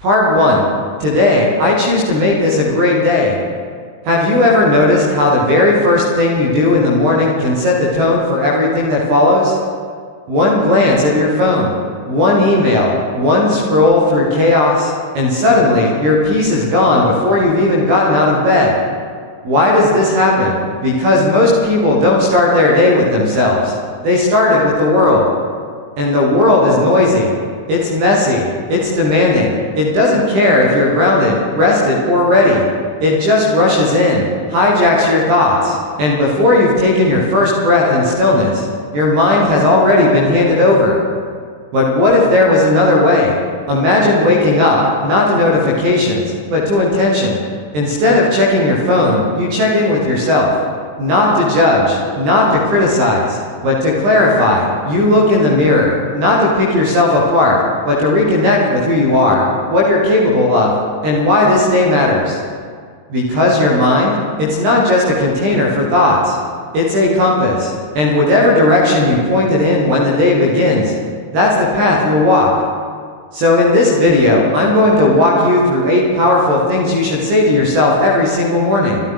Part 1. Today, I choose to make this a great day. Have you ever noticed how the very first thing you do in the morning can set the tone for everything that follows? One glance at your phone, one email, one scroll through chaos, and suddenly, your peace is gone before you've even gotten out of bed. Why does this happen? Because most people don't start their day with themselves. They start it with the world. And the world is noisy. It's messy, it's demanding, it doesn't care if you're grounded, rested, or ready. It just rushes in, hijacks your thoughts, and before you've taken your first breath in stillness, your mind has already been handed over. But what if there was another way? Imagine waking up, not to notifications, but to intention. Instead of checking your phone, you check in with yourself. Not to judge, not to criticize, but to clarify. You look in the mirror, not to pick yourself apart, but to reconnect with who you are, what you're capable of, and why this day matters. Because your mind, it's not just a container for thoughts, it's a compass, and whatever direction you point it in when the day begins, that's the path you'll walk. So in this video, I'm going to walk you through 8 powerful things you should say to yourself every single morning.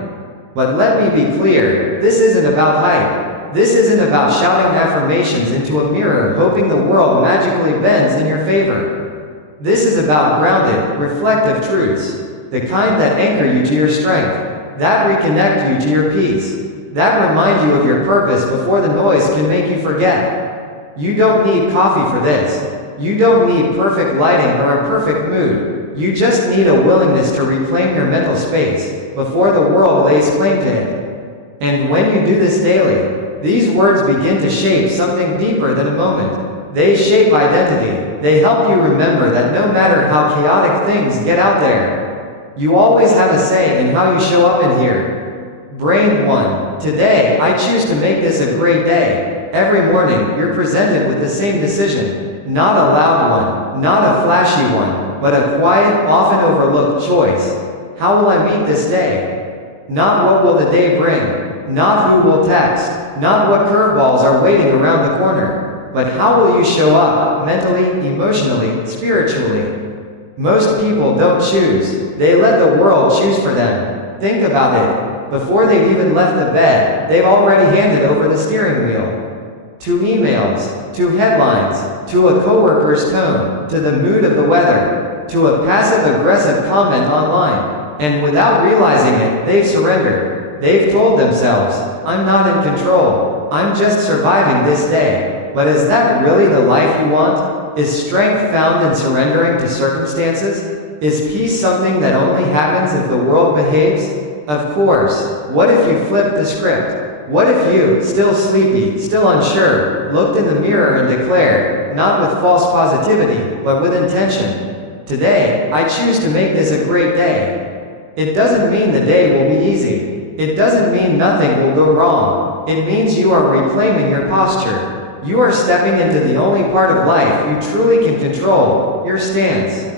But let me be clear, this isn't about hype. This isn't about shouting affirmations into a mirror hoping the world magically bends in your favor. This is about grounded, reflective truths, the kind that anchor you to your strength, that reconnect you to your peace, that remind you of your purpose before the noise can make you forget. You don't need coffee for this. You don't need perfect lighting or a perfect mood. You just need a willingness to reclaim your mental space before the world lays claim to it. And when you do this daily, these words begin to shape something deeper than a moment. They shape identity. They help you remember that no matter how chaotic things get out there, you always have a say in how you show up in here. Brain 1. Today, I choose to make this a great day. Every morning, you're presented with the same decision. Not a loud one, not a flashy one, but a quiet, often overlooked choice. How will I meet this day? Not what will the day bring, not who will text, not what curveballs are waiting around the corner, but how will you show up, mentally, emotionally, spiritually? Most people don't choose, they let the world choose for them. Think about it. Before they've even left the bed, they've already handed over the steering wheel. To emails, to headlines, to a coworker's tone, to the mood of the weather, to a passive-aggressive comment online. And without realizing it, they've surrendered. They've told themselves, I'm not in control, I'm just surviving this day. But is that really the life you want? Is strength found in surrendering to circumstances? Is peace something that only happens if the world behaves? Of course. What if you flipped the script? What if you, still sleepy, still unsure, looked in the mirror and declared, not with false positivity, but with intention, today, I choose to make this a great day. It doesn't mean the day will be easy. It doesn't mean nothing will go wrong. It means you are reclaiming your posture. You are stepping into the only part of life you truly can control, your stance,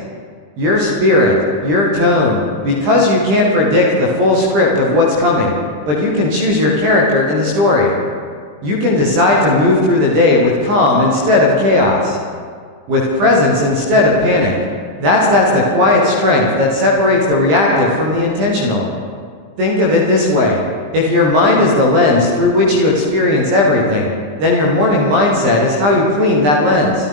your spirit, your tone, because you can't predict the full script of what's coming, but you can choose your character in the story. You can decide to move through the day with calm instead of chaos, with presence instead of panic. That's the quiet strength that separates the reactive from the intentional. Think of it this way. If your mind is the lens through which you experience everything, then your morning mindset is how you clean that lens.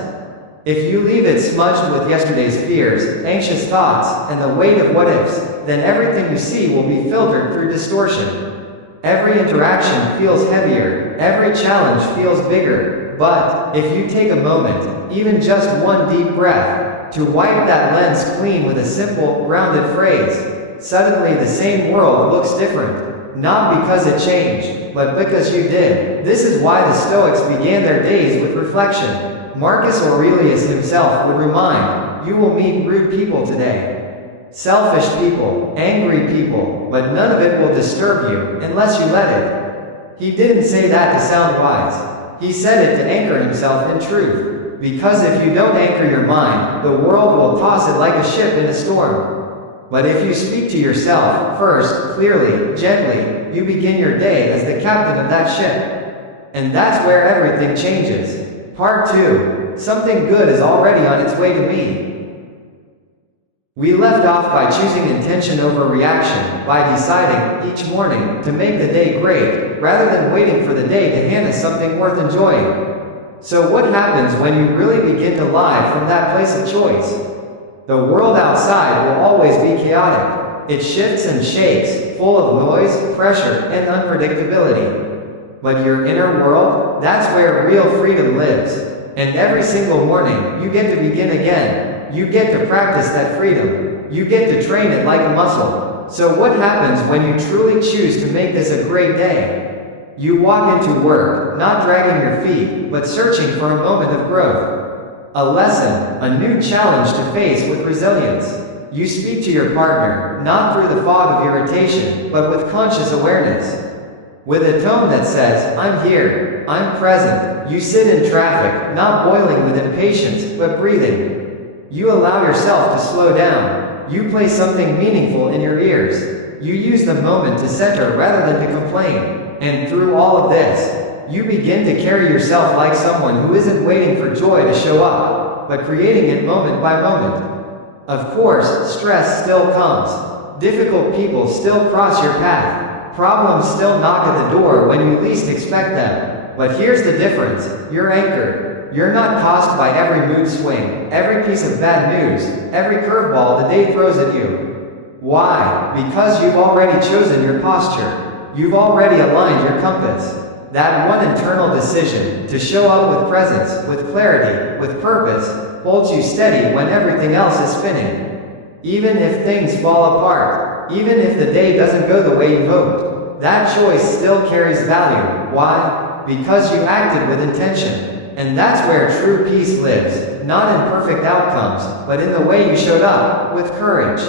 If you leave it smudged with yesterday's fears, anxious thoughts, and the weight of what-ifs, then everything you see will be filtered through distortion. Every interaction feels heavier, every challenge feels bigger. But, if you take a moment, even just one deep breath, to wipe that lens clean with a simple, grounded phrase, suddenly the same world looks different. Not because it changed, but because you did. This is why the Stoics began their days with reflection. Marcus Aurelius himself would remind, you will meet rude people today. Selfish people, angry people, but none of it will disturb you, unless you let it. He didn't say that to sound wise. He said it to anchor himself in truth. Because if you don't anchor your mind, the world will toss it like a ship in a storm. But if you speak to yourself, first, clearly, gently, you begin your day as the captain of that ship. And that's where everything changes. Part 2. Something good is already on its way to me. We left off by choosing intention over reaction, by deciding, each morning, to make the day great, rather than waiting for the day to hand us something worth enjoying. So what happens when you really begin to live from that place of choice? The world outside will always be chaotic. It shifts and shakes, full of noise, pressure, and unpredictability. But your inner world, that's where real freedom lives. And every single morning, you get to begin again. You get to practice that freedom. You get to train it like a muscle. So what happens when you truly choose to make this a great day? You walk into work, not dragging your feet, but searching for a moment of growth. A lesson, a new challenge to face with resilience. You speak to your partner, not through the fog of irritation, but with conscious awareness. With a tone that says, I'm here, I'm present. You sit in traffic, not boiling with impatience, but breathing. You allow yourself to slow down. You play something meaningful in your ears. You use the moment to center rather than to complain. And through all of this, you begin to carry yourself like someone who isn't waiting for joy to show up, but creating it moment by moment. Of course, stress still comes. Difficult people still cross your path. Problems still knock at the door when you least expect them. But here's the difference. You're anchored. You're not tossed by every mood swing, every piece of bad news, every curveball the day throws at you. Why? Because you've already chosen your posture. You've already aligned your compass. That one internal decision, to show up with presence, with clarity, with purpose, holds you steady when everything else is spinning. Even if things fall apart, even if the day doesn't go the way you hoped, that choice still carries value. Why? Because you acted with intention. And that's where true peace lives, not in perfect outcomes, but in the way you showed up, with courage,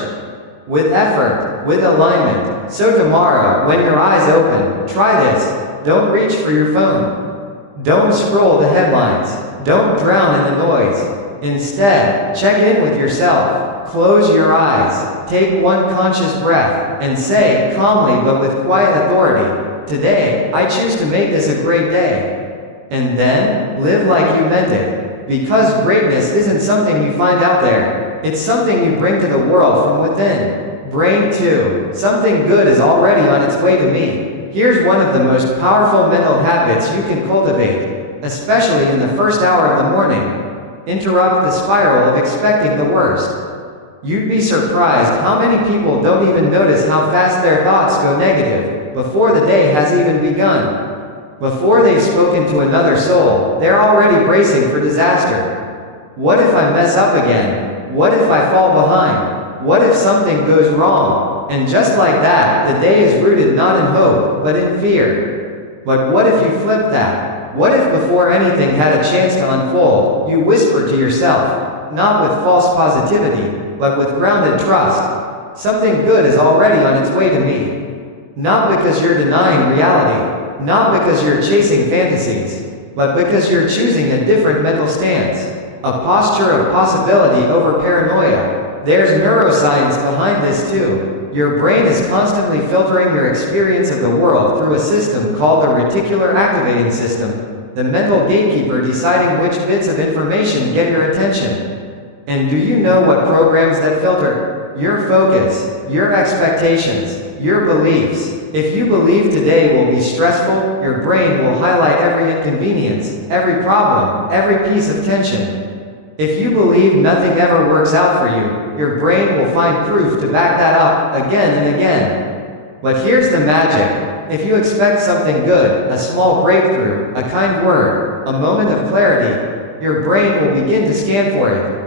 with effort, with alignment. So tomorrow, when your eyes open, try this. Don't reach for your phone. Don't scroll the headlines. Don't drown in the noise. Instead, check in with yourself. Close your eyes. Take one conscious breath, and say, calmly but with quiet authority, today, I choose to make this a great day. And then, live like you meant it. Because greatness isn't something you find out there. It's something you bring to the world from within. Brain 2. Something good is already on its way to me. Here's one of the most powerful mental habits you can cultivate, especially in the first hour of the morning. Interrupt the spiral of expecting the worst. You'd be surprised how many people don't even notice how fast their thoughts go negative before the day has even begun. Before they've spoken to another soul, they're already bracing for disaster. What if I mess up again? What if I fall behind? What if something goes wrong? And just like that, the day is rooted not in hope, but in fear. But what if you flip that? What if before anything had a chance to unfold, you whisper to yourself, not with false positivity, but with grounded trust, something good is already on its way to me. Not because you're denying reality, not because you're chasing fantasies, but because you're choosing a different mental stance, a posture of possibility over paranoia. There's neuroscience behind this too. Your brain is constantly filtering your experience of the world through a system called the reticular activating system, the mental gatekeeper deciding which bits of information get your attention. And do you know what programs that filter? Your focus, your expectations, your beliefs. If you believe today will be stressful, your brain will highlight every inconvenience, every problem, every piece of tension. If you believe nothing ever works out for you, your brain will find proof to back that up again and again. But here's the magic. If you expect something good, a small breakthrough, a kind word, a moment of clarity, your brain will begin to scan for it.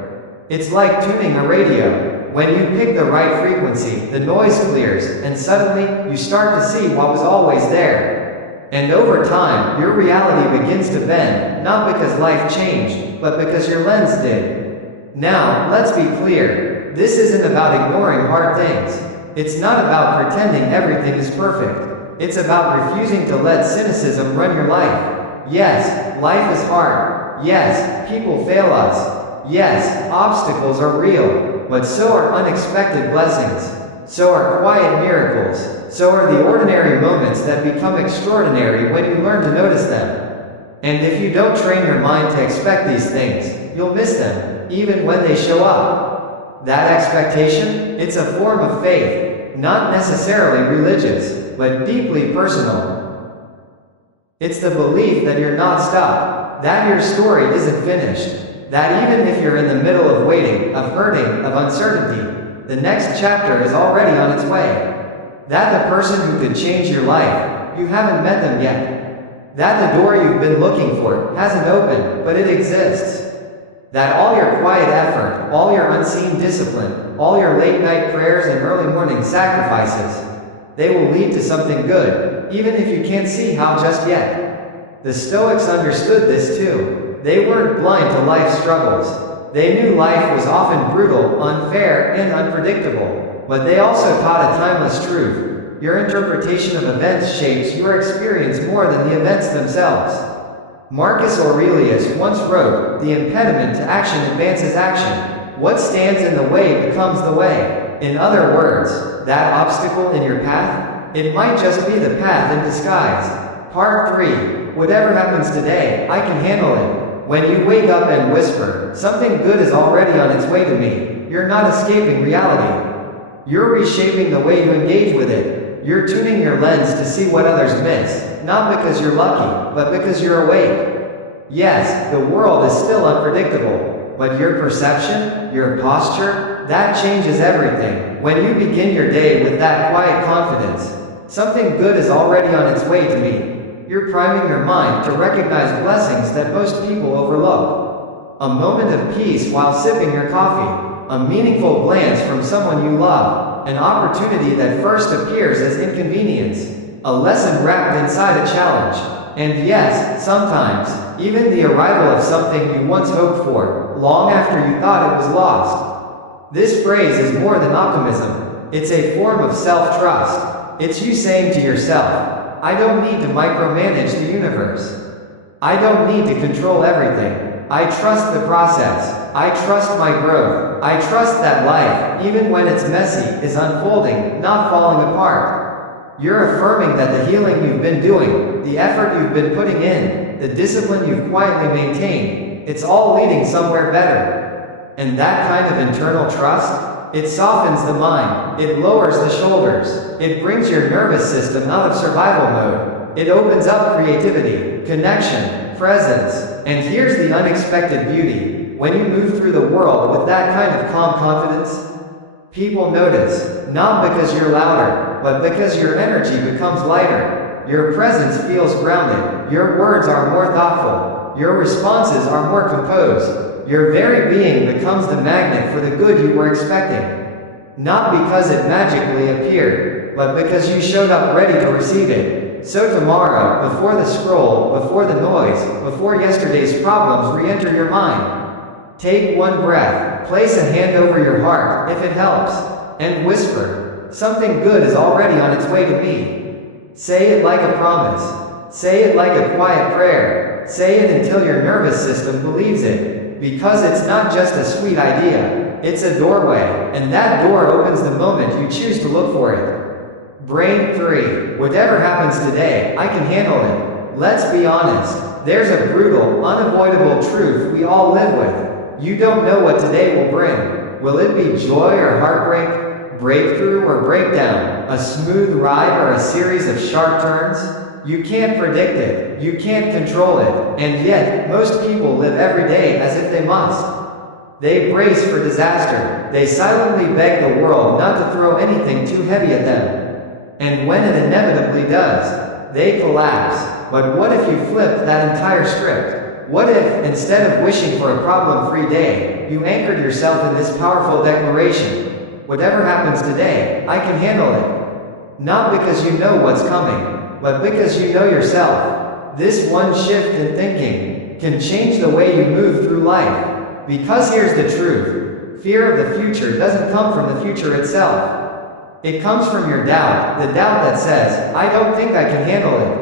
It's like tuning a radio. When you pick the right frequency, the noise clears, and suddenly, you start to see what was always there. And over time, your reality begins to bend, not because life changed, but because your lens did. Now, let's be clear. This isn't about ignoring hard things. It's not about pretending everything is perfect. It's about refusing to let cynicism run your life. Yes, life is hard. Yes, people fail us. Yes, obstacles are real. But so are unexpected blessings. So are quiet miracles. So are the ordinary moments that become extraordinary when you learn to notice them. And if you don't train your mind to expect these things, you'll miss them, even when they show up. That expectation? It's a form of faith, not necessarily religious, but deeply personal. It's the belief that you're not stuck, that your story isn't finished, that even if you're in the middle of waiting, of hurting, of uncertainty, the next chapter is already on its way. That the person who could change your life, you haven't met them yet. That the door you've been looking for hasn't opened, but it exists. That all your quiet effort, all your unseen discipline, all your late night prayers and early morning sacrifices, they will lead to something good, even if you can't see how just yet. The Stoics understood this too. They weren't blind to life's struggles. They knew life was often brutal, unfair, and unpredictable, but they also taught a timeless truth. Your interpretation of events shapes your experience more than the events themselves. Marcus Aurelius once wrote, "The impediment to action advances action. What stands in the way becomes the way." In other words, that obstacle in your path? It might just be the path in disguise. Part 3. Whatever happens today, I can handle it. When you wake up and whisper, "Something good is already on its way to me," you're not escaping reality. You're reshaping the way you engage with it. You're tuning your lens to see what others miss, not because you're lucky, but because you're awake. Yes, the world is still unpredictable, but your perception, your posture, that changes everything. When you begin your day with that quiet confidence, "Something good is already on its way to me," you're priming your mind to recognize blessings that most people overlook. A moment of peace while sipping your coffee, a meaningful glance from someone you love, an opportunity that first appears as inconvenience, a lesson wrapped inside a challenge, and yes, sometimes, even the arrival of something you once hoped for, long after you thought it was lost. This phrase is more than optimism. It's a form of self-trust. It's you saying to yourself, "I don't need to micromanage the universe. I don't need to control everything. I trust the process. I trust my growth. I trust that life, even when it's messy, is unfolding, not falling apart." You're affirming that the healing you've been doing, the effort you've been putting in, the discipline you've quietly maintained, it's all leading somewhere better. And that kind of internal trust, it softens the mind, it lowers the shoulders, it brings your nervous system out of survival mode, it opens up creativity, connection, presence, and here's the unexpected beauty. When you move through the world with that kind of calm confidence, people notice, not because you're louder, but because your energy becomes lighter. Your presence feels grounded, your words are more thoughtful, your responses are more composed. Your very being becomes the magnet for the good you were expecting. Not because it magically appeared, but because you showed up ready to receive it. So tomorrow, before the scroll, before the noise, before yesterday's problems re-enter your mind, take one breath, place a hand over your heart, if it helps, and whisper, "Something good is already on its way to me." Say it like a promise. Say it like a quiet prayer. Say it until your nervous system believes it. Because it's not just a sweet idea, it's a doorway, and that door opens the moment you choose to look for it. Brain 3. Whatever happens today, I can handle it. Let's be honest. There's a brutal, unavoidable truth we all live with. You don't know what today will bring. Will it be joy or heartbreak? Breakthrough or breakdown? A smooth ride or a series of sharp turns? You can't predict it, you can't control it, and yet, most people live every day as if they must. They brace for disaster, they silently beg the world not to throw anything too heavy at them. And when it inevitably does, they collapse. But what if you flipped that entire script? What if, instead of wishing for a problem-free day, you anchored yourself in this powerful declaration? Whatever happens today, I can handle it. Not because you know what's coming, but because you know yourself. This one shift in thinking can change the way you move through life. Because here's the truth. Fear of the future doesn't come from the future itself. It comes from your doubt, the doubt that says, "I don't think I can handle it."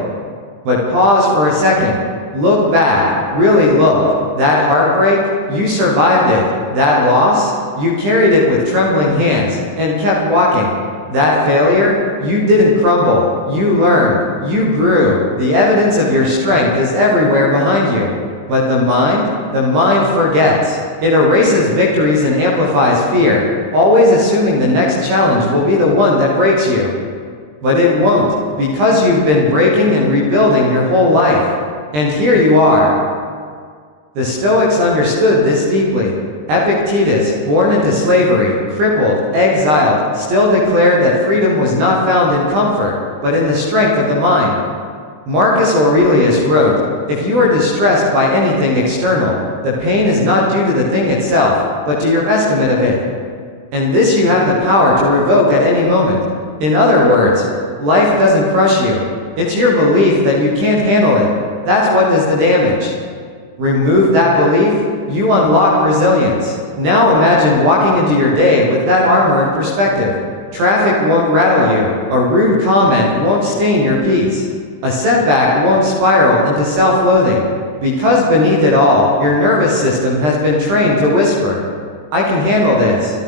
But pause for a second. Look back. Really look. That heartbreak, you survived it. That loss, you carried it with trembling hands and kept walking. That failure, you didn't crumble. You learned. You grew. The evidence of your strength is everywhere behind you. But the mind forgets. It erases victories and amplifies fear. always assuming the next challenge will be the one that breaks you. But it won't, because you've been breaking and rebuilding your whole life. And here you are. The Stoics understood this deeply. Epictetus, born into slavery, crippled, exiled, still declared that freedom was not found in comfort, but in the strength of the mind. Marcus Aurelius wrote, "If you are distressed by anything external, the pain is not due to the thing itself, but to your estimate of it. And this you have the power to revoke at any moment." In other words, life doesn't crush you. It's your belief that you can't handle it. That's what does the damage. Remove that belief, you unlock resilience. Now imagine walking into your day with that armor in perspective. Traffic won't rattle you. A rude comment won't stain your peace. A setback won't spiral into self-loathing. Because beneath it all, your nervous system has been trained to whisper, "I can handle this.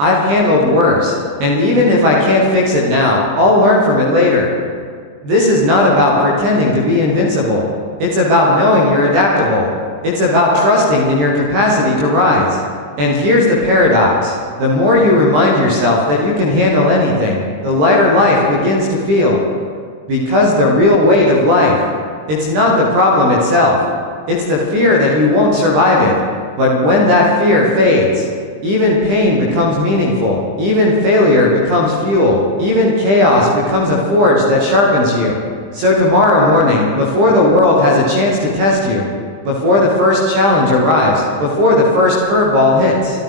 I've handled worse, and even if I can't fix it now, I'll learn from it later." This is not about pretending to be invincible. It's about knowing you're adaptable. It's about trusting in your capacity to rise. And here's the paradox. The more you remind yourself that you can handle anything, the lighter life begins to feel. Because the real weight of life, it's not the problem itself. It's the fear that you won't survive it. But when that fear fades, even pain becomes meaningful, even failure becomes fuel, even chaos becomes a forge that sharpens you. So tomorrow morning, before the world has a chance to test you, before the first challenge arrives, before the first curveball hits,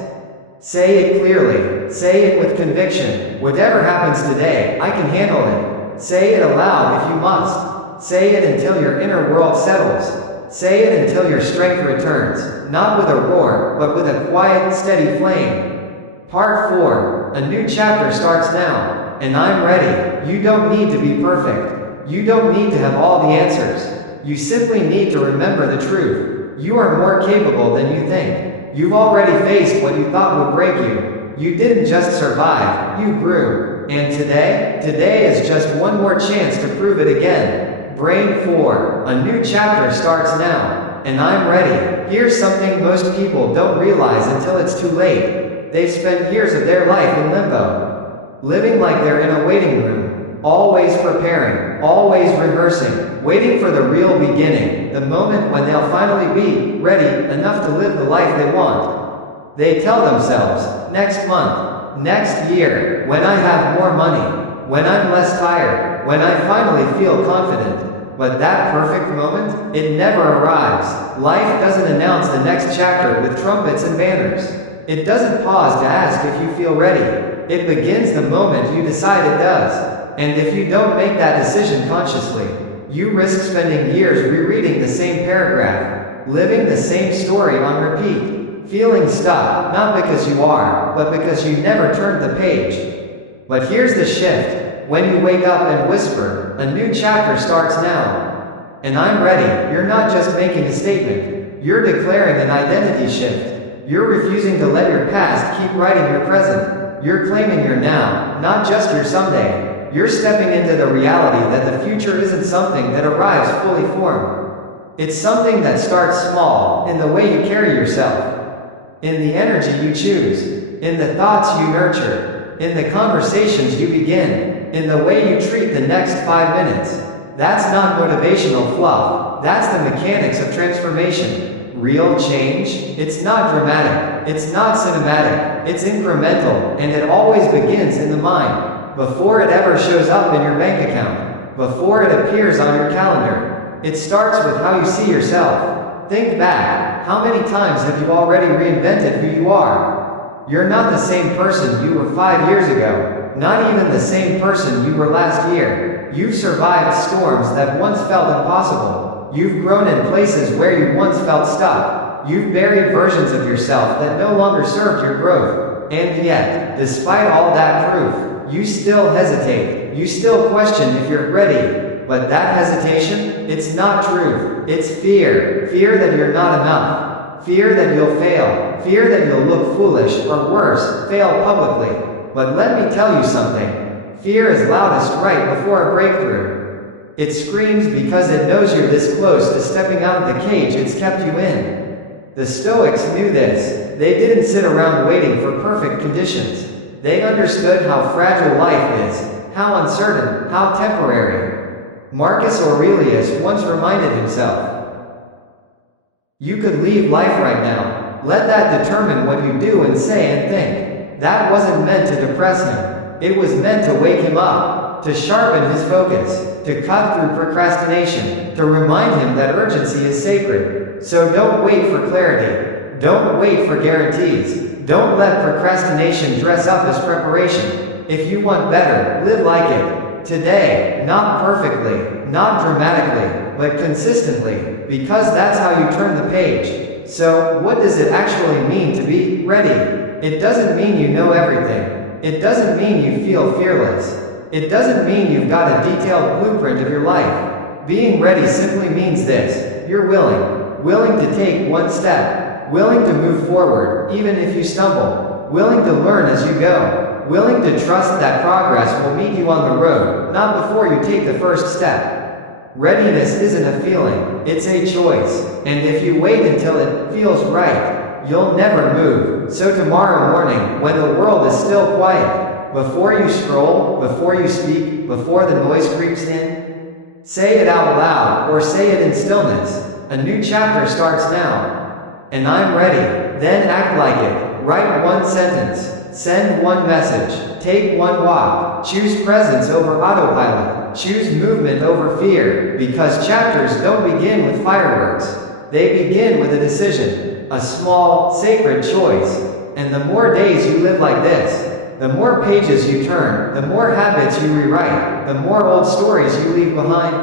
say it clearly, say it with conviction. Whatever happens today, I can handle it. Say it aloud if you must. Say it until your inner world settles. Say it until your strength returns, not with a roar, but with a quiet, steady flame. Part 4. A new chapter starts now. And I'm ready. You don't need to be perfect. You don't need to have all the answers. You simply need to remember the truth. You are more capable than you think. You've already faced what you thought would break you. You didn't just survive, you grew. And today is just one more chance to prove it again. Brain 4. A new chapter starts now. And I'm ready. Here's something most people don't realize until it's too late. They've spent years of their life in limbo. Living like they're in a waiting room. Always preparing. Always rehearsing. Waiting for the real beginning. The moment when they'll finally be ready enough to live the life they want. They tell themselves, next month. Next year, when I have more money, when I'm less tired, when I finally feel confident. But that perfect moment, it never arrives. Life doesn't announce the next chapter with trumpets and banners. It doesn't pause to ask if you feel ready. It begins the moment you decide it does. And if you don't make that decision consciously, you risk spending years rereading the same paragraph, living the same story on repeat. Feeling stuck, not because you are, but because you never turned the page. But here's the shift. When you wake up and whisper, a new chapter starts now. And I'm ready, you're not just making a statement. You're declaring an identity shift. You're refusing to let your past keep writing your present. You're claiming your now, not just your someday. You're stepping into the reality that the future isn't something that arrives fully formed. It's something that starts small, in the way you carry yourself. In the energy you choose, in the thoughts you nurture, in the conversations you begin, in the way you treat the next 5 minutes. That's not motivational fluff, that's the mechanics of transformation. Real change? It's not dramatic, it's not cinematic, it's incremental, and it always begins in the mind, before it ever shows up in your bank account, before it appears on your calendar. It starts with how you see yourself. Think back, how many times have you already reinvented who you are? You're not the same person you were 5 years ago, not even the same person you were last year. You've survived storms that once felt impossible. You've grown in places where you once felt stuck. You've buried versions of yourself that no longer served your growth. And yet, despite all that proof, you still hesitate. You still question if you're ready. But that hesitation, it's not truth. It's fear. Fear that you're not enough. Fear that you'll fail. Fear that you'll look foolish, or worse, fail publicly. But let me tell you something. Fear is loudest right before a breakthrough. It screams because it knows you're this close to stepping out of the cage it's kept you in. The Stoics knew this. They didn't sit around waiting for perfect conditions. They understood how fragile life is, how uncertain, how temporary. Marcus Aurelius once reminded himself, "You could leave life right now. Let that determine what you do and say and think." That wasn't meant to depress him. It was meant to wake him up, to sharpen his focus, to cut through procrastination, to remind him that urgency is sacred. So don't wait for clarity. Don't wait for guarantees. Don't let procrastination dress up as preparation. If you want better, live like it. Today, not perfectly, not dramatically, but consistently, because that's how you turn the page. So, what does it actually mean to be ready? It doesn't mean you know everything. It doesn't mean you feel fearless. It doesn't mean you've got a detailed blueprint of your life. Being ready simply means this: you're willing to take one step, willing to move forward, even if you stumble, willing to learn as you go, willing to trust that progress will meet you on the road, not before you take the first step. Readiness isn't a feeling, it's a choice, and if you wait until it feels right, you'll never move. So tomorrow morning, when the world is still quiet, before you scroll, before you speak, before the noise creeps in, say it out loud or say it in stillness. A new chapter starts now. And I'm ready. Then act like it. Write one sentence. Send one message. Take one walk. Choose presence over autopilot. Choose movement over fear. Because chapters don't begin with fireworks. They begin with a decision. A small, sacred choice. And the more days you live like this, the more pages you turn, the more habits you rewrite, the more old stories you leave behind,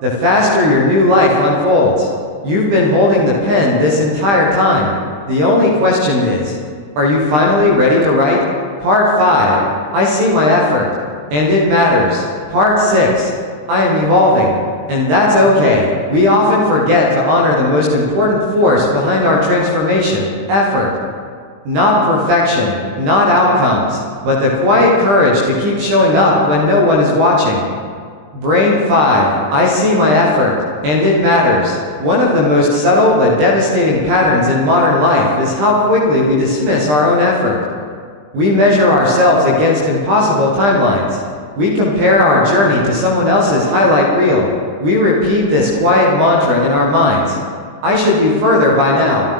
the faster your new life unfolds. You've been holding the pen this entire time. The only question is, are you finally ready to write? Part 5, I see my effort, and it matters. Part 6, I am evolving, and that's okay. We often forget to honor the most important force behind our transformation: effort. Not perfection, not outcomes, but the quiet courage to keep showing up when no one is watching. Brain 5, I see my effort, and it matters. One of the most subtle but devastating patterns in modern life is how quickly we dismiss our own effort. We measure ourselves against impossible timelines. We compare our journey to someone else's highlight reel. We repeat this quiet mantra in our minds: I should be further by now.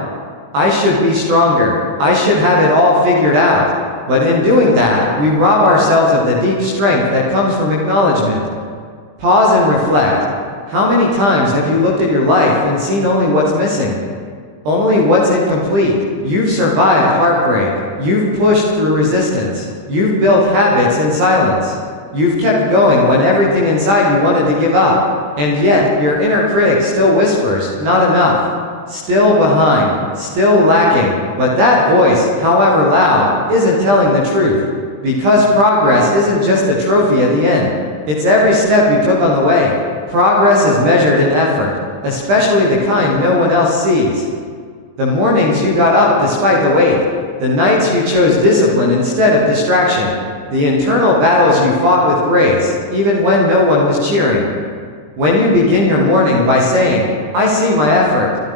I should be stronger. I should have it all figured out. But in doing that, we rob ourselves of the deep strength that comes from acknowledgement. Pause and reflect. How many times have you looked at your life and seen only what's missing? Only what's incomplete? You've survived heartbreak. You've pushed through resistance. You've built habits in silence. You've kept going when everything inside you wanted to give up. And yet, your inner critic still whispers, not enough. Still behind, still lacking, but that voice, however loud, isn't telling the truth. Because progress isn't just a trophy at the end. It's every step you took on the way. Progress is measured in effort, especially the kind no one else sees. The mornings you got up despite the wait, the nights you chose discipline instead of distraction, the internal battles you fought with grace, even when no one was cheering. When you begin your morning by saying, I see my effort,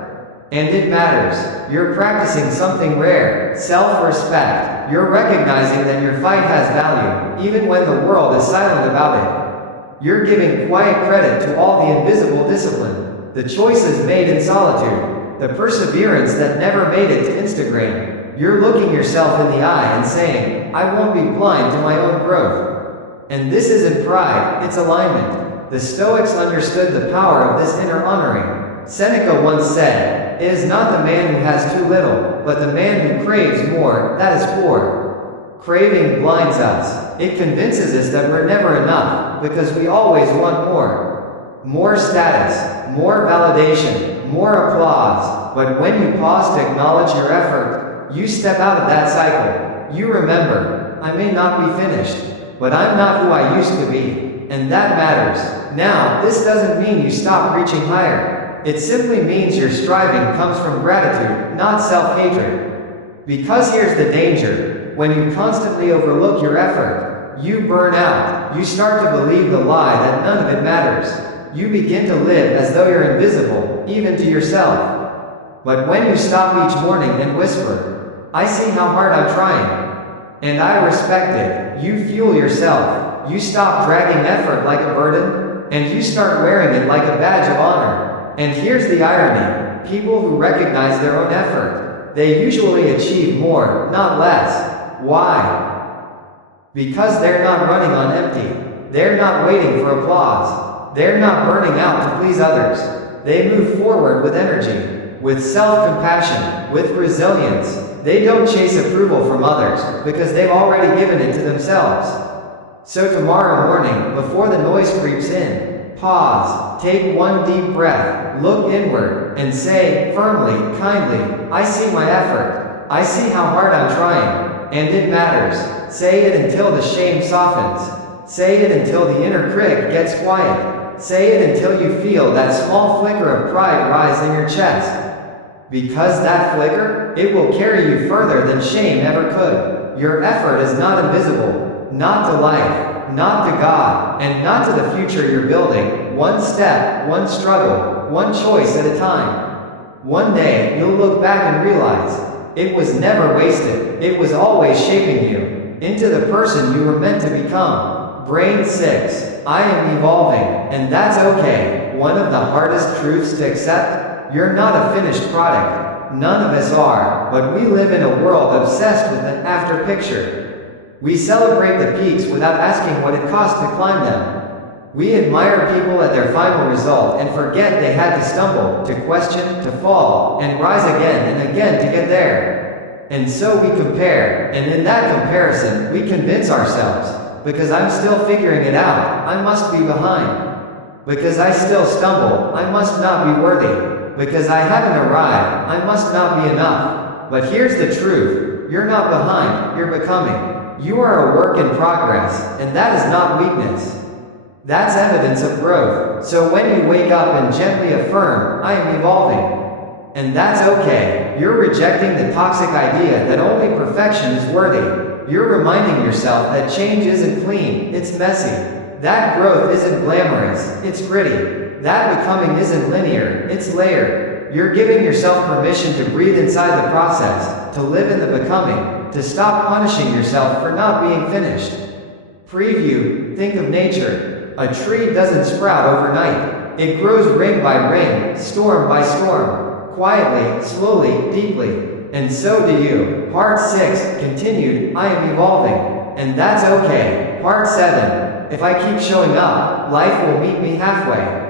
and it matters, you're practicing something rare: self-respect. You're recognizing that your fight has value, even when the world is silent about it. You're giving quiet credit to all the invisible discipline, the choices made in solitude, the perseverance that never made it to Instagram. You're looking yourself in the eye and saying, I won't be blind to my own growth. And this isn't pride, it's alignment. The Stoics understood the power of this inner honoring. Seneca once said, it is not the man who has too little, but the man who craves more, that is poor. Craving blinds us. It convinces us that we're never enough, because we always want more. More status, more validation, more applause. But when you pause to acknowledge your effort, you step out of that cycle. You remember, I may not be finished, but I'm not who I used to be. And that matters. Now, this doesn't mean you stop reaching higher. It simply means your striving comes from gratitude, not self-hatred. Because here's the danger: when you constantly overlook your effort, you burn out. You start to believe the lie that none of it matters. You begin to live as though you're invisible, even to yourself. But when you stop each morning and whisper, I see how hard I'm trying, and I respect it, you fuel yourself. You stop dragging effort like a burden, and you start wearing it like a badge of honor. And here's the irony, people who recognize their own effort, they usually achieve more, not less. Why? Because they're not running on empty. They're not waiting for applause. They're not burning out to please others. They move forward with energy, with self-compassion, with resilience. They don't chase approval from others, because they've already given it to themselves. So tomorrow morning, before the noise creeps in, pause, take one deep breath, look inward, and say, firmly, kindly, I see my effort. I see how hard I'm trying, and it matters. Say it until the shame softens. Say it until the inner critic gets quiet. Say it until you feel that small flicker of pride rise in your chest. Because that flicker, it will carry you further than shame ever could. Your effort is not invisible, not to life, not to God, and not to the future you're building. One step, one struggle, one choice at a time. One day, you'll look back and realize, it was never wasted, it was always shaping you into the person you were meant to become. Brain 6. I am evolving, and that's okay. One of the hardest truths to accept? You're not a finished product. None of us are, but we live in a world obsessed with an after picture. We celebrate the peaks without asking what it cost to climb them. We admire people at their final result and forget they had to stumble, to question, to fall, and rise again and again to get there. And so we compare, and in that comparison, we convince ourselves, because I'm still figuring it out, I must be behind. Because I still stumble, I must not be worthy. Because I haven't arrived, I must not be enough. But here's the truth, you're not behind, you're becoming. You are a work in progress, and that is not weakness. That's evidence of growth. So when you wake up and gently affirm, I am evolving. And that's okay, you're rejecting the toxic idea that only perfection is worthy. You're reminding yourself that change isn't clean, it's messy. That growth isn't glamorous, it's gritty. That becoming isn't linear, it's layered. You're giving yourself permission to breathe inside the process, to live in the becoming, to stop punishing yourself for not being finished. Preview, think of nature. A tree doesn't sprout overnight. It grows ring by ring, storm by storm, quietly, slowly, deeply. And so do you. Part 6, continued, I am evolving. And that's okay. Part 7, if I keep showing up, life will meet me halfway.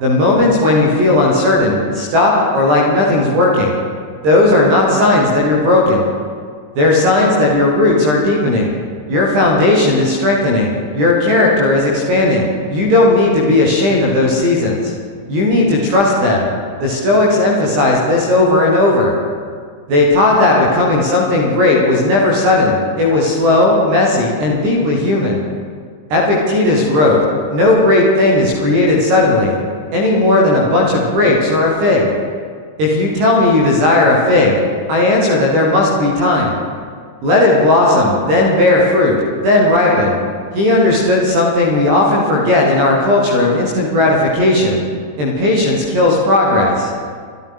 The moments when you feel uncertain, stuck, or like nothing's working, those are not signs that you're broken. They're signs that your roots are deepening. Your foundation is strengthening. Your character is expanding. You don't need to be ashamed of those seasons. You need to trust them. The Stoics emphasized this over and over. They taught that becoming something great was never sudden, it was slow, messy, and deeply human. Epictetus wrote, no great thing is created suddenly, any more than a bunch of grapes or a fig. If you tell me you desire a fig, I answer that there must be time. Let it blossom, then bear fruit, then ripen. He understood something we often forget in our culture of instant gratification. Impatience kills progress.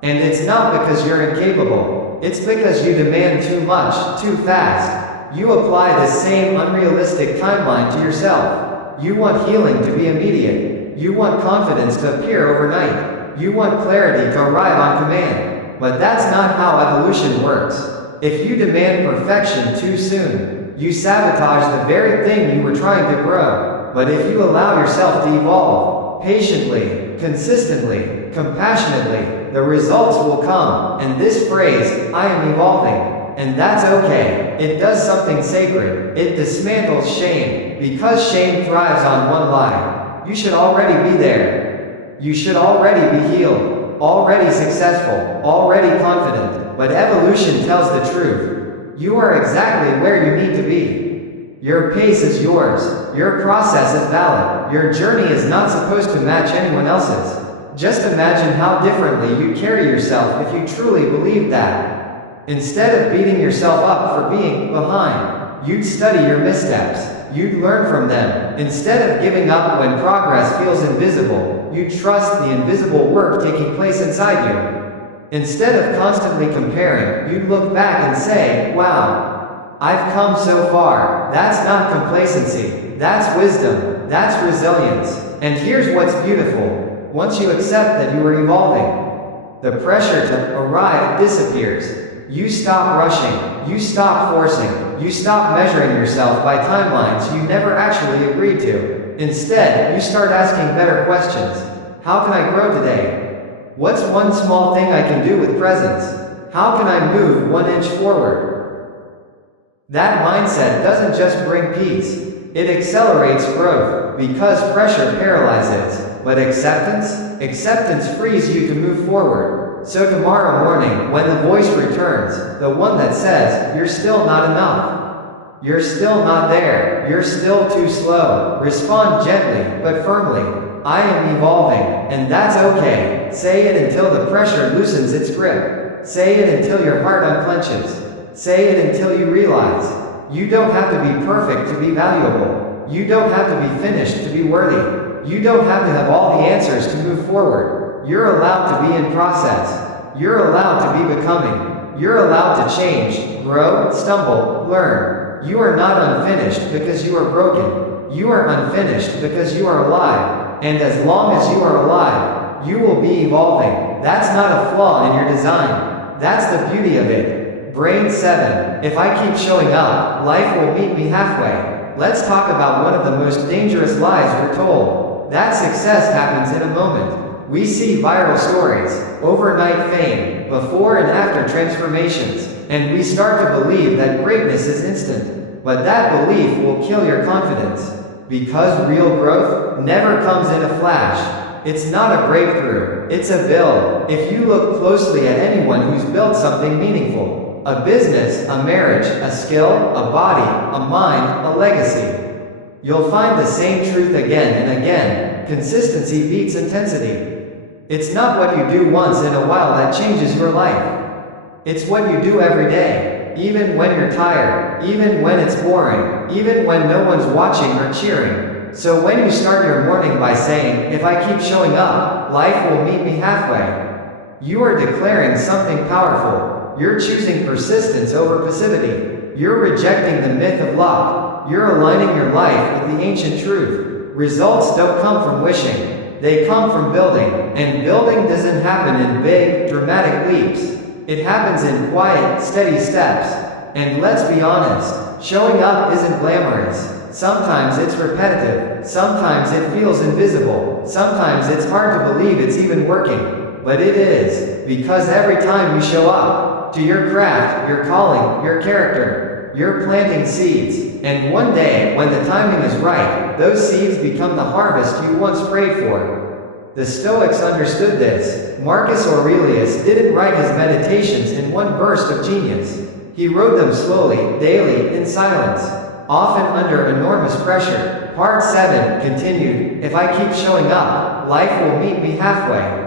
And it's not because you're incapable. It's because you demand too much, too fast. You apply the same unrealistic timeline to yourself. You want healing to be immediate. You want confidence to appear overnight. You want clarity to arrive on command. But that's not how evolution works. If you demand perfection too soon, you sabotage the very thing you were trying to grow. But if you allow yourself to evolve, patiently, consistently, compassionately, the results will come. And this phrase, I am evolving, and that's okay, it does something sacred. It dismantles shame, because shame thrives on one lie. You should already be there. You should already be healed, already successful, already confident. But evolution tells the truth. You are exactly where you need to be. Your pace is yours. Your process is valid. Your journey is not supposed to match anyone else's. Just imagine how differently you'd carry yourself if you truly believed that. Instead of beating yourself up for being behind, you'd study your missteps. You'd learn from them. Instead of giving up when progress feels invisible, you'd trust the invisible work taking place inside you. Instead of constantly comparing, you'd look back and say, wow, I've come so far. That's not complacency. That's wisdom. That's resilience. And here's what's beautiful. Once you accept that you are evolving, the pressure to arrive disappears. You stop rushing. You stop forcing. You stop measuring yourself by timelines you never actually agreed to. Instead, you start asking better questions. How can I grow today? What's one small thing I can do with presence? How can I move 1 inch forward? That mindset doesn't just bring peace. It accelerates growth, because pressure paralyzes. But acceptance frees you to move forward. So tomorrow morning, when the voice returns, the one that says, you're still not enough, you're still not there, you're still too slow, respond gently, but firmly, I am evolving, and that's okay. Say it until the pressure loosens its grip. Say it until your heart unclenches. Say it until you realize, you don't have to be perfect to be valuable. You don't have to be finished to be worthy. You don't have to have all the answers to move forward. You're allowed to be in process. You're allowed to be becoming. You're allowed to change, grow, stumble, learn. You are not unfinished because you are broken. You are unfinished because you are alive. And as long as you are alive, you will be evolving. That's not a flaw in your design. That's the beauty of it. Brain 7. If I keep showing up, life will meet me halfway. Let's talk about one of the most dangerous lies we're told. That success happens in a moment. We see viral stories, overnight fame, before and after transformations, and we start to believe that greatness is instant. But that belief will kill your confidence. Because real growth never comes in a flash. It's not a breakthrough, it's a build. If you look closely at anyone who's built something meaningful, a business, a marriage, a skill, a body, a mind, a legacy, you'll find the same truth again and again. Consistency beats intensity. It's not what you do once in a while that changes your life. It's what you do every day, even when you're tired, even when it's boring, even when no one's watching or cheering. So when you start your morning by saying, if I keep showing up, life will meet me halfway, you are declaring something powerful. You're choosing persistence over passivity. You're rejecting the myth of luck. You're aligning your life with the ancient truth. Results don't come from wishing. They come from building. And building doesn't happen in big, dramatic leaps. It happens in quiet, steady steps. And let's be honest, showing up isn't glamorous. Sometimes it's repetitive. Sometimes it feels invisible. Sometimes it's hard to believe it's even working. But it is. Because every time you show up, to your craft, your calling, your character, you're planting seeds. And one day, when the timing is right, those seeds become the harvest you once prayed for. The Stoics understood this. Marcus Aurelius didn't write his meditations in one burst of genius. He wrote them slowly, daily, in silence, often under enormous pressure. Part 7 continued, if I keep showing up, life will meet me halfway.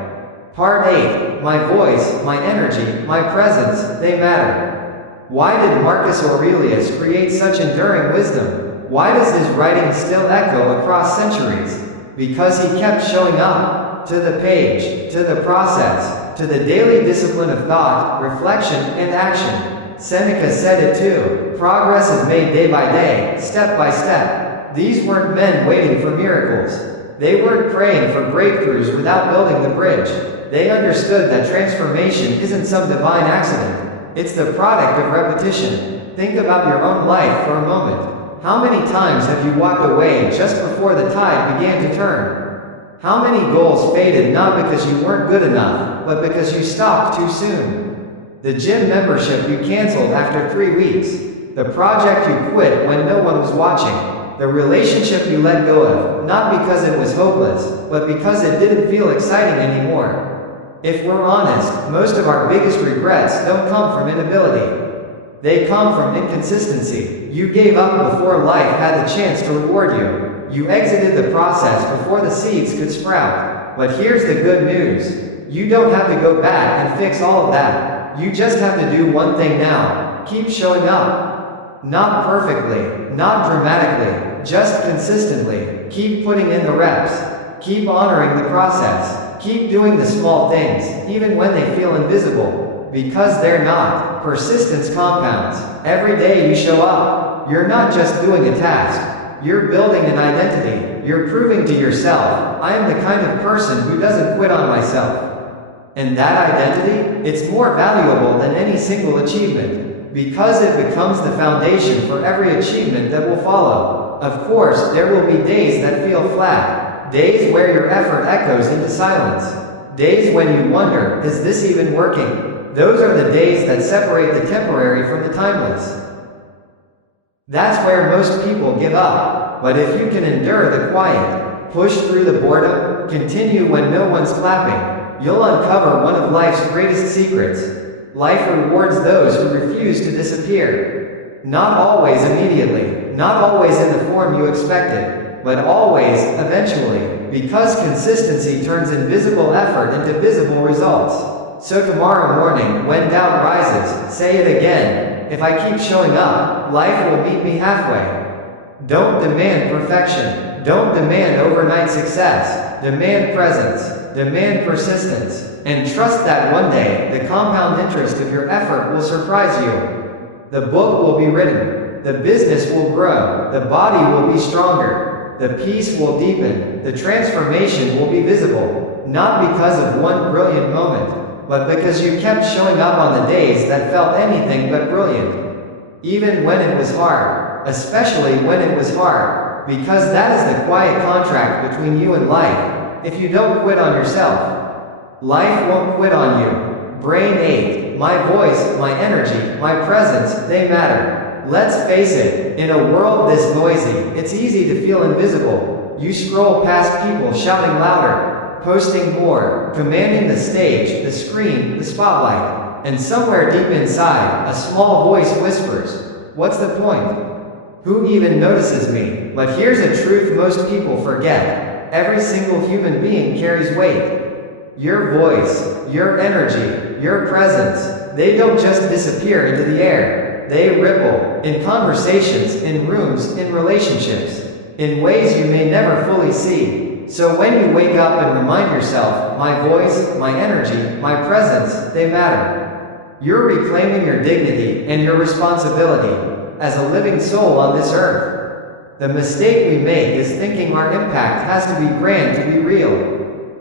Part 8, my voice, my energy, my presence, they matter. Why did Marcus Aurelius create such enduring wisdom? Why does his writing still echo across centuries? Because he kept showing up, to the page, to the process, to the daily discipline of thought, reflection, and action. Seneca said it too, progress is made day by day, step by step. These weren't men waiting for miracles. They weren't praying for breakthroughs without building the bridge. They understood that transformation isn't some divine accident. It's the product of repetition. Think about your own life for a moment. How many times have you walked away just before the tide began to turn? How many goals faded not because you weren't good enough, but because you stopped too soon? The gym membership you canceled after 3 weeks. The project you quit when no one was watching. The relationship you let go of, not because it was hopeless, but because it didn't feel exciting anymore. If we're honest, most of our biggest regrets don't come from inability. They come from inconsistency. You gave up before life had the chance to reward you. You exited the process before the seeds could sprout. But here's the good news. You don't have to go back and fix all of that. You just have to do one thing now. Keep showing up. Not perfectly, not dramatically, just consistently. Keep putting in the reps. Keep honoring the process. Keep doing the small things, even when they feel invisible, because they're not. Persistence compounds. Every day you show up, you're not just doing a task, you're building an identity. You're proving to yourself, I am the kind of person who doesn't quit on myself. And that identity, it's more valuable than any single achievement, because it becomes the foundation for every achievement that will follow. Of course, there will be days that feel flat, days where your effort echoes into silence, days when you wonder, is this even working? Those are the days that separate the temporary from the timeless. That's where most people give up, but if you can endure the quiet, push through the boredom, continue when no one's clapping, you'll uncover one of life's greatest secrets. Life rewards those who refuse to disappear. Not always immediately, not always in the form you expected, but always, eventually, because consistency turns invisible effort into visible results. So tomorrow morning, when doubt rises, say it again. If I keep showing up, life will meet me halfway. Don't demand perfection. Don't demand overnight success. Demand presence. Demand persistence. And trust that one day, the compound interest of your effort will surprise you. The book will be written. The business will grow. The body will be stronger. The peace will deepen. The transformation will be visible. Not because of one brilliant moment, but because you kept showing up on the days that felt anything but brilliant. Even when it was hard. Especially when it was hard. Because that is the quiet contract between you and life. If you don't quit on yourself, life won't quit on you. Brain ache, my voice, my energy, my presence, they matter. Let's face it, in a world this noisy, it's easy to feel invisible. You scroll past people shouting louder, posting more, commanding the stage, the screen, the spotlight, and somewhere deep inside, a small voice whispers, what's the point? Who even notices me? But here's a truth most people forget. Every single human being carries weight. Your voice, your energy, your presence, they don't just disappear into the air. They ripple, in conversations, in rooms, in relationships, in ways you may never fully see. So when you wake up and remind yourself, my voice, my energy, my presence, they matter. You're reclaiming your dignity and your responsibility as a living soul on this earth. The mistake we make is thinking our impact has to be grand to be real.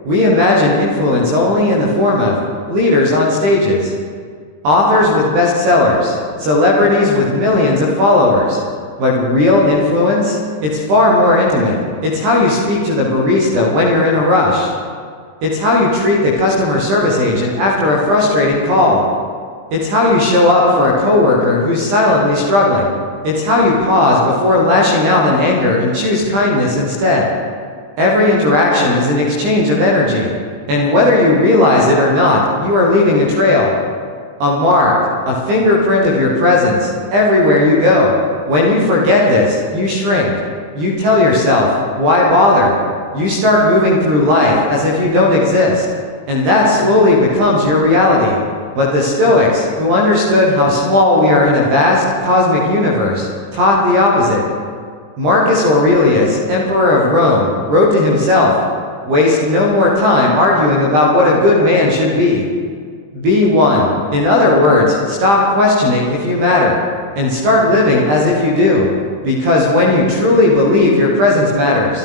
We imagine influence only in the form of leaders on stages, authors with bestsellers, celebrities with millions of followers. But real influence? It's far more intimate. It's how you speak to the barista when you're in a rush. It's how you treat the customer service agent after a frustrating call. It's how you show up for a coworker who's silently struggling. It's how you pause before lashing out in anger and choose kindness instead. Every interaction is an exchange of energy, and whether you realize it or not, you are leaving a trail. A mark, a fingerprint of your presence, everywhere you go. When you forget this, you shrink. You tell yourself, why bother? You start moving through life as if you don't exist, and that slowly becomes your reality. But the Stoics, who understood how small we are in a vast, cosmic universe, taught the opposite. Marcus Aurelius, Emperor of Rome, wrote to himself, waste no more time arguing about what a good man should be. Be one. In other words, stop questioning if you matter, and start living as if you do. Because when you truly believe your presence matters,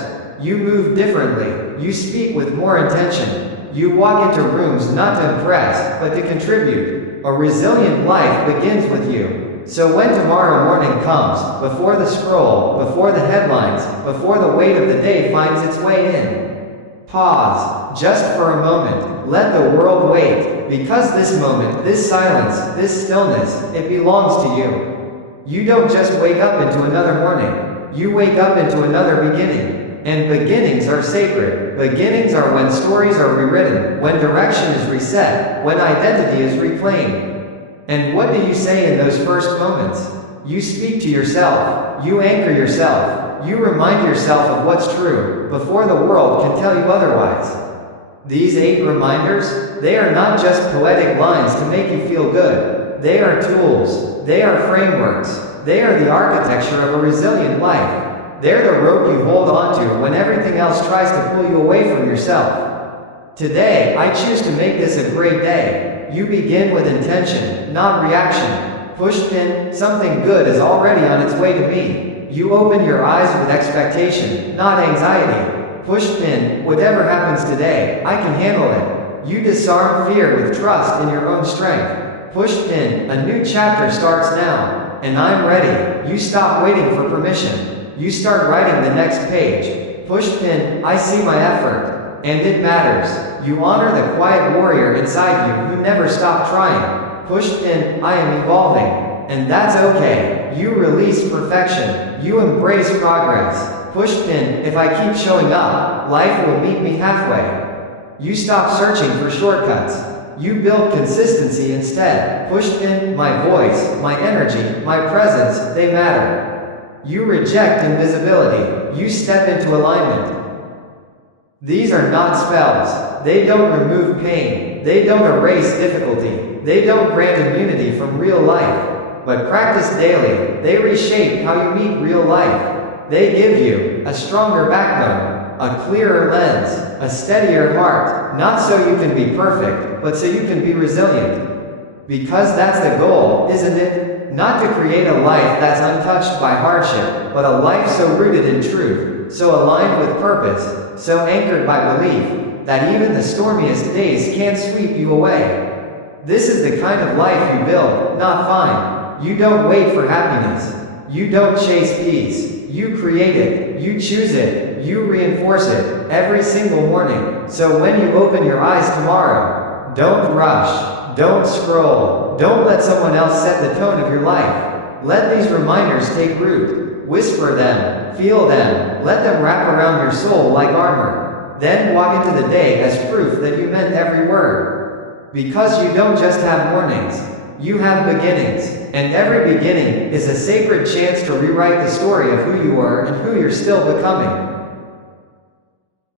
you move differently, you speak with more intention, you walk into rooms not to impress, but to contribute. A resilient life begins with you. So when tomorrow morning comes, before the scroll, before the headlines, before the weight of the day finds its way in, pause, just for a moment, let the world wait, because this moment, this silence, this stillness, it belongs to you. You don't just wake up into another morning, you wake up into another beginning. And beginnings are sacred. Beginnings are when stories are rewritten, when direction is reset, when identity is reclaimed. And what do you say in those first moments? You speak to yourself, you anchor yourself, you remind yourself of what's true, before the world can tell you otherwise. These 8 reminders, they are not just poetic lines to make you feel good. They are tools, they are frameworks, they are the architecture of a resilient life. They're the rope you hold onto when everything else tries to pull you away from yourself. Today, I choose to make this a great day. You begin with intention, not reaction. Push pin, something good is already on its way to me. You open your eyes with expectation, not anxiety. Push pin, whatever happens today, I can handle it. You disarm fear with trust in your own strength. Push pin, a new chapter starts now. And I'm ready. You stop waiting for permission. You start writing the next page. Push pin, I see my effort. And it matters. You honor the quiet warrior inside you who never stopped trying. Push pin, I am evolving. And that's okay. You release perfection. You embrace progress. Push pin, if I keep showing up, life will meet me halfway. You stop searching for shortcuts. You build consistency instead. Push pin, my voice, my energy, my presence, they matter. You reject invisibility. You step into alignment. These are not spells. They don't remove pain. They don't erase difficulty. They don't grant immunity from real life. But practice daily. They reshape how you meet real life. They give you a stronger backbone, a clearer lens, a steadier heart, not so you can be perfect, but so you can be resilient. Because that's the goal, isn't it? Not to create a life that's untouched by hardship, but a life so rooted in truth, so aligned with purpose, so anchored by belief, that even the stormiest days can't sweep you away. This is the kind of life you build, not find. You don't wait for happiness. You don't chase peace. You create it. You choose it. You reinforce it every single morning. So when you open your eyes tomorrow, don't rush. Don't scroll. Don't let someone else set the tone of your life. Let these reminders take root. Whisper them. Feel them. Let them wrap around your soul like armor. Then walk into the day as proof that you meant every word. Because you don't just have mornings. You have beginnings. And every beginning is a sacred chance to rewrite the story of who you were and who you're still becoming.